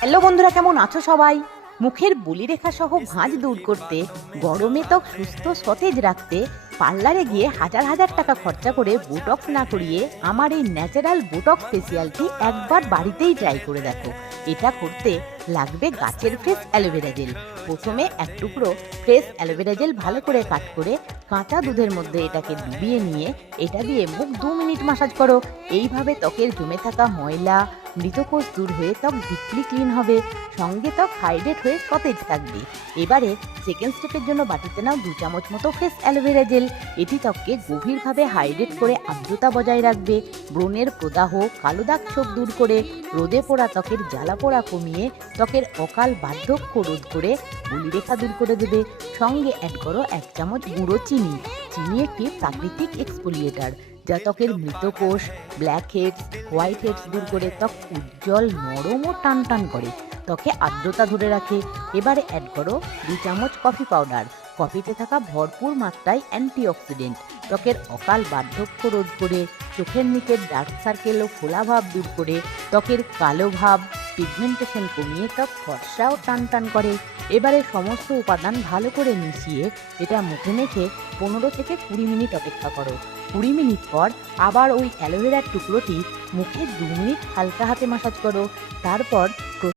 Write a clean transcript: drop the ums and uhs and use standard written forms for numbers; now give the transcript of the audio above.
Hello বন্ধুরা, কেমন আছো সবাই? মুখের বলিরেখা সহ ভাঁজ দূর করতে, গরমে ত্বক সুস্থ সতেজ রাখতে পার্লারে গিয়ে হাজার হাজার টাকা খরচা করে বোটক্স না করিয়ে আমার এই ন্যাচারাল বোটক্স ফেসিয়ালটি একবার বাড়িতেই ট্রাই করে দেখো। এটা করতে লাগবে গাছের ফ্রেশ অ্যালোভেরা জেল। প্রথমে এক টুকরো ফ্রেশ অ্যালোভেরা জেল ভালো করে কাট করে কাঁচা দুধের মধ্যে এটাকে ডুবিয়ে নিয়ে এটা দিয়ে মুখ 2 মিনিট মাসাজ করো। এইভাবে ত্বকের জমে থাকা ময়লা মৃতকোষ দূর হয়ে ত্বক ডিপলি ক্লিন হবে, সঙ্গে ত্বক হাইড্রেট হয়ে সতেজ থাকবে। এবারে সেকেন্ড স্টেপের জন্য বাটিতে নাও 2 চামচ মতো ফ্রেশ অ্যালোভেরা জেল। এটি ত্বককে গভীরভাবে হাইড্রেট করে আর্দ্রতা বজায় রাখবে, ব্রণের প্রদাহ, কালো দাগ ছোপ দূর করে, রোদে পোড়া ত্বকের জ্বালা পোড়া কমিয়ে ত্বকের অকাল বার্ধক্য রোধ করে বলিরেখা দূর করে দেবে। সঙ্গে অ্যাড করো 1 চামচ গুঁড়ো চিনি। চিনি একটি প্রাকৃতিক এক্সফোলিয়েটার যা ত্বকের মৃতকোষ, ব্ল্যাক হেডস, হোয়াইট হেডস দূর করে ত্বক উজ্জ্বল, নরম ও টান টান করে, ত্বকে আর্দ্রতা ধরে রাখে। এবারে অ্যাড করো 2 চামচ কফি পাউডার। কফিতে থাকা ভরপুর মাত্রায় অ্যান্টিঅক্সিডেন্ট ত্বকের অকাল বার্ধক্য রোধ করে, চোখের নিচের ডার্ক সার্কেল ও ফোলাভাব দূর করে, ত্বকের কালো ভাব, পিগমেন্টেশন কমিয়ে ত্বক ফর্সা ও টান টান করে। এবারে সমস্ত উপাদান ভালো করে মিশিয়ে এটা মুখে মেখে 15 থেকে 20 মিনিট অপেক্ষা করো। 20 মিনিট পর আবার ওই অ্যালোভেরার টুকরোটি মুখে 2 মিনিট হালকা হাতে মাসাজ করো। তারপর